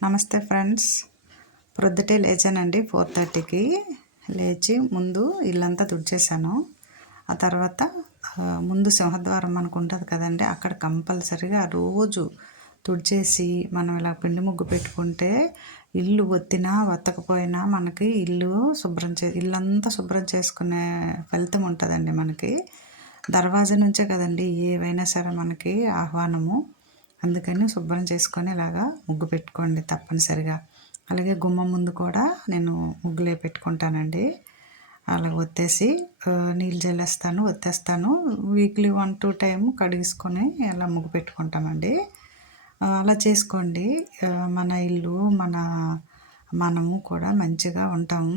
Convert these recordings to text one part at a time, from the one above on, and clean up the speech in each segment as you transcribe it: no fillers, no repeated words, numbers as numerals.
నమస్తే ఫ్రెండ్స్. ప్రొద్దుటే లేచానండి 4:30కి. లేచి ముందు ఇల్లంతా తుడిచేసాను. ఆ తర్వాత ముందు సింహద్వారం మనకు ఉంటుంది కదండి, అక్కడ కంపల్సరిగా రోజు తుడిచేసి మనం ఇలా పిండి ముగ్గు పెట్టుకుంటే ఇల్లు ఒత్తినా వత్తకపోయినా మనకి ఇల్లంతా శుభ్రం చేసుకునే ఫలితం ఉంటుందండి మనకి. దర్వాజా నుంచే కదండి ఏవైనా సరే మనకి ఆహ్వానము. అందుకని శుభ్రం చేసుకొని ఇలాగా ముగ్గు పెట్టుకోండి తప్పనిసరిగా. అలాగే గుమ్మం ముందు కూడా నేను ముగ్గులే పెట్టుకుంటానండి. అలా ఒత్తేసి నీళ్ళు జల్లేస్తాను, ఒత్తేస్తాను. వీక్లీ 1-2 టైం కడిగేసుకొని అలా ముగ్గు పెట్టుకుంటామండి. అలా చేసుకోండి. మన ఇల్లు మనము కూడా మంచిగా ఉంటాము.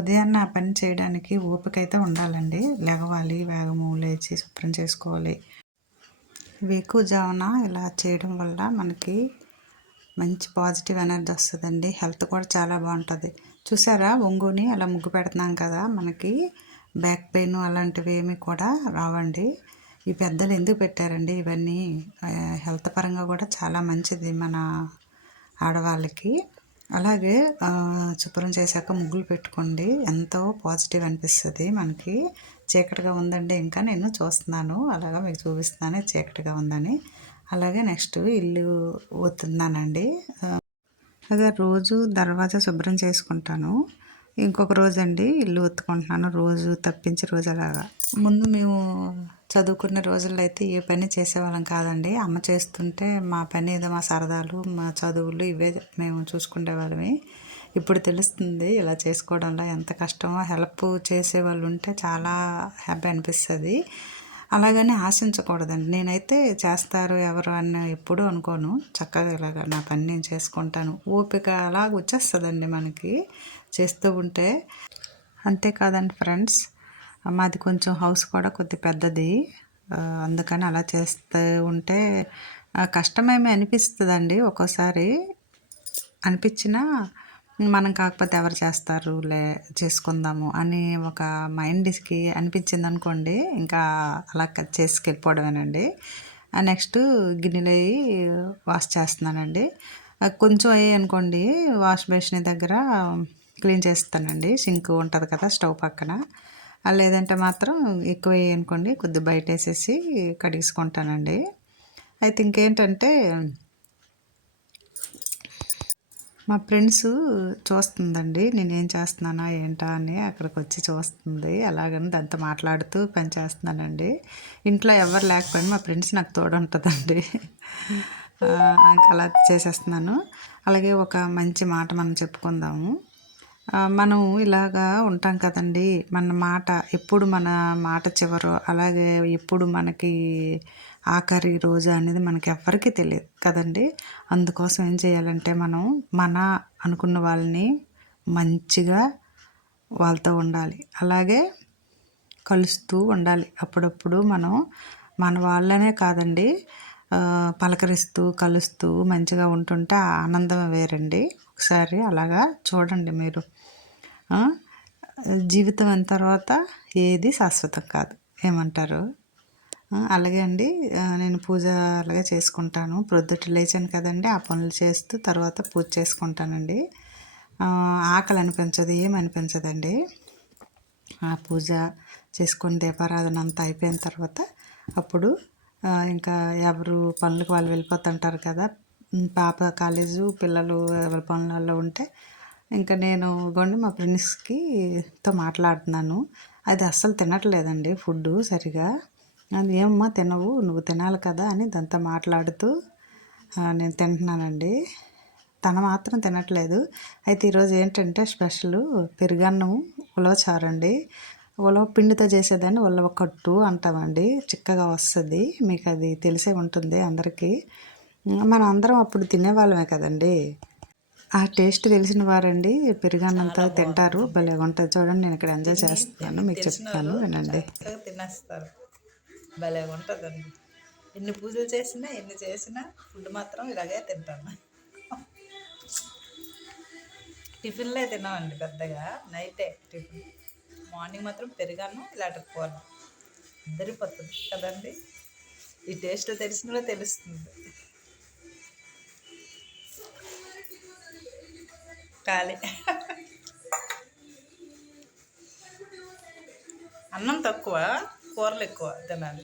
ఉదయాన్నే ఆ పని చేయడానికి ఓపిక అయితే ఉండాలండి. లెగవాలి, వేగము లేచి శుభ్రం చేసుకోవాలి. వేకువజామున ఇలా చేయడం వల్ల మనకి మంచి పాజిటివ్ ఎనర్జీ వస్తుందండి. హెల్త్ కూడా చాలా బాగుంటుంది. చూసారా, ఒంగోని అలా ముగ్గు పెడుతున్నాం కదా, మనకి బ్యాక్ పెయిన్ అలాంటివి ఏమి కూడా రావండి. ఈ పెద్దలు ఎందుకు పెట్టారండి ఇవన్నీ? హెల్త్ పరంగా కూడా చాలా మంచిది మన ఆడవాళ్ళకి. అలాగే శుభ్రం చేశాక ముగ్గులు పెట్టుకోండి, ఎంతో పాజిటివ్ అనిపిస్తుంది మనకి. చీకటిగా ఉందండి, ఇంకా నేను చూస్తున్నాను, అలాగా మీకు చూపిస్తున్నాను చీకటిగా ఉందని. అలాగే నెక్స్ట్ ఇల్లు ఒత్తున్నానండి. అలాగే రోజు దర్వాజా శుభ్రం చేసుకుంటాను. ఇంకొక రోజు అండి ఇల్లు ఒత్తుకుంటున్నాను, రోజు తప్పించి రోజు అలాగా. ముందు మేము చదువుకున్న రోజుల్లో అయితే ఏ పని చేసేవాళ్ళం కాదండి. అమ్మ చేస్తుంటే మా పని ఏదో మా సరదాలు, మా చదువులు ఇవే మేము చూసుకునేవాళ్ళమి. ఇప్పుడు తెలుస్తుంది ఇలా చేసుకోవడంలో ఎంత కష్టమో. హెల్ప్ చేసేవాళ్ళు ఉంటే చాలా హ్యాపీ అనిపిస్తుంది. అలాగని ఆశించకూడదండి. నేనైతే చేస్తారు ఎవరు అని ఎప్పుడూ అనుకోను. చక్కగా ఇలాగ నా పని నేను చేసుకుంటాను. ఓపిక అలాగ వచ్చేస్తుందండి మనకి చేస్తూ ఉంటే. అంతేకాదండి ఫ్రెండ్స్, మాది కొంచెం హౌస్ కూడా కొద్ది పెద్దది. అందుకని అలా చేస్తూ ఉంటే కష్టమేమి అనిపిస్తుందండి. ఒక్కోసారి అనిపించినా మనం కాకపోతే ఎవరు చేస్తారు, చేసుకుందాము అని ఒక మైండ్కి అనిపించింది అనుకోండి, ఇంకా అలా చేసుకెళ్ళిపోవడమేనండి. నెక్స్ట్ గిన్నెలు అవి వాష్ చేస్తున్నానండి. కొంచెం అయ్యాయి అనుకోండి, వాష్ బేసిన్ దగ్గర క్లీన్ చేస్తానండి. సింక్ ఉంటుంది కదా స్టవ్ పక్కన. లేదంటే మాత్రం ఎక్కువ అయ్యాయి అనుకోండి, కొద్దిగా బయట వేసేసి కడిగేసుకుంటానండి. అయితే ఇంకేంటంటే, మా ఫ్రెండ్స్ చూస్తుందండి నేనేం చేస్తున్నానా ఏంటా అని, అక్కడికి వచ్చి చూస్తుంది. అలాగని దాంతో మాట్లాడుతూ పని చేస్తున్నానండి. ఇంట్లో ఎవరు లేకపోయినా మా ఫ్రెండ్స్ నాకు తోడు ఉంటుందండి. ఇంకా అలా చేసేస్తున్నాను. అలాగే ఒక మంచి మాట మనం చెప్పుకుందాము. మనం ఇలాగా ఉంటాం కదండి, ఎప్పుడు మన మాట చివరో, అలాగే ఎప్పుడు మనకి ఆఖరి రోజు అనేది మనకి ఎవ్వరికీ తెలియదు కదండి. అందుకోసం ఏం చేయాలంటే, మనం అనుకున్న వాళ్ళని మంచిగా వాళ్ళతో ఉండాలి. అలాగే కలుస్తూ ఉండాలి. అప్పుడప్పుడు మనం మన వాళ్ళనే కాదండి, పలకరిస్తూ కలుస్తూ మంచిగా ఉంటుంటే ఆ ఆనందం వేరండి. ఒకసారి అలాగా చూడండి మీరు. జీవితం అయిన తర్వాత ఏది శాశ్వతం కాదు, ఏమంటారు? అలాగే అండి, నేను పూజ అలాగే చేసుకుంటాను. ప్రొద్దుట లేచాను కదండి, ఆ పనులు చేస్తూ తర్వాత పూజ చేసుకుంటానండి. ఆకలి అనిపించదు, ఏమనిపించదండి. ఆ పూజ చేసుకొని దీపారాధన అంతా అయిపోయిన తర్వాత అప్పుడు ఇంకా ఎవరు పనులకు వాళ్ళు వెళ్ళిపోతుంటారు కదా. పాప కాలేజు, పిల్లలు ఎవరి పనులలో ఉంటే ఇంకా నేను మా ఫ్రెండ్స్తో మాట్లాడుతున్నాను. అది అస్సలు తినట్లేదండి ఫుడ్డు సరిగా. అది ఏమమ్మా తినవు, నువ్వు తినాలి కదా అని దాంతో మాట్లాడుతూ నేను తింటున్నానండి. తను మాత్రం తినట్లేదు. అయితే ఈరోజు ఏంటంటే స్పెషల్ పెరుగన్నం, ఉలవచారు అండి. ఉలవ పిండితో చేసేదాన్ని ఉలవ కట్టు అంటామండి. చిక్కగా వస్తుంది, మీకు అది తెలిసే ఉంటుంది అందరికీ. మనం అందరం అప్పుడు తినేవాళ్ళమే కదండి. ఆ టేస్ట్ తెలిసిన వారండి పెరుగన్నంతో తింటారు, భలే ఉంటుంది. చూడండి, నేను ఇక్కడ ఎంజాయ్ చేస్తున్నాను, మీకు చెప్తాను వినండి. తినేస్తారు, భలే ఉంటుందండి. ఎన్ని పూజలు చేసినా ఎన్ని చేసినా ఫుడ్ మాత్రం ఇలాగే తింటాను. టిఫిన్లే తినామండి పెద్దగా, నైటే టిఫిన్. మార్నింగ్ మాత్రం పెరుగన్నం ఇలాంటి కూర అద్దరిపోతుంది కదండి. ఈ టేస్ట్ తెలిసినలో తెలుస్తుంది. ఖాళీ. అన్నం తక్కువ, కూరలు ఎక్కువ తినాలి.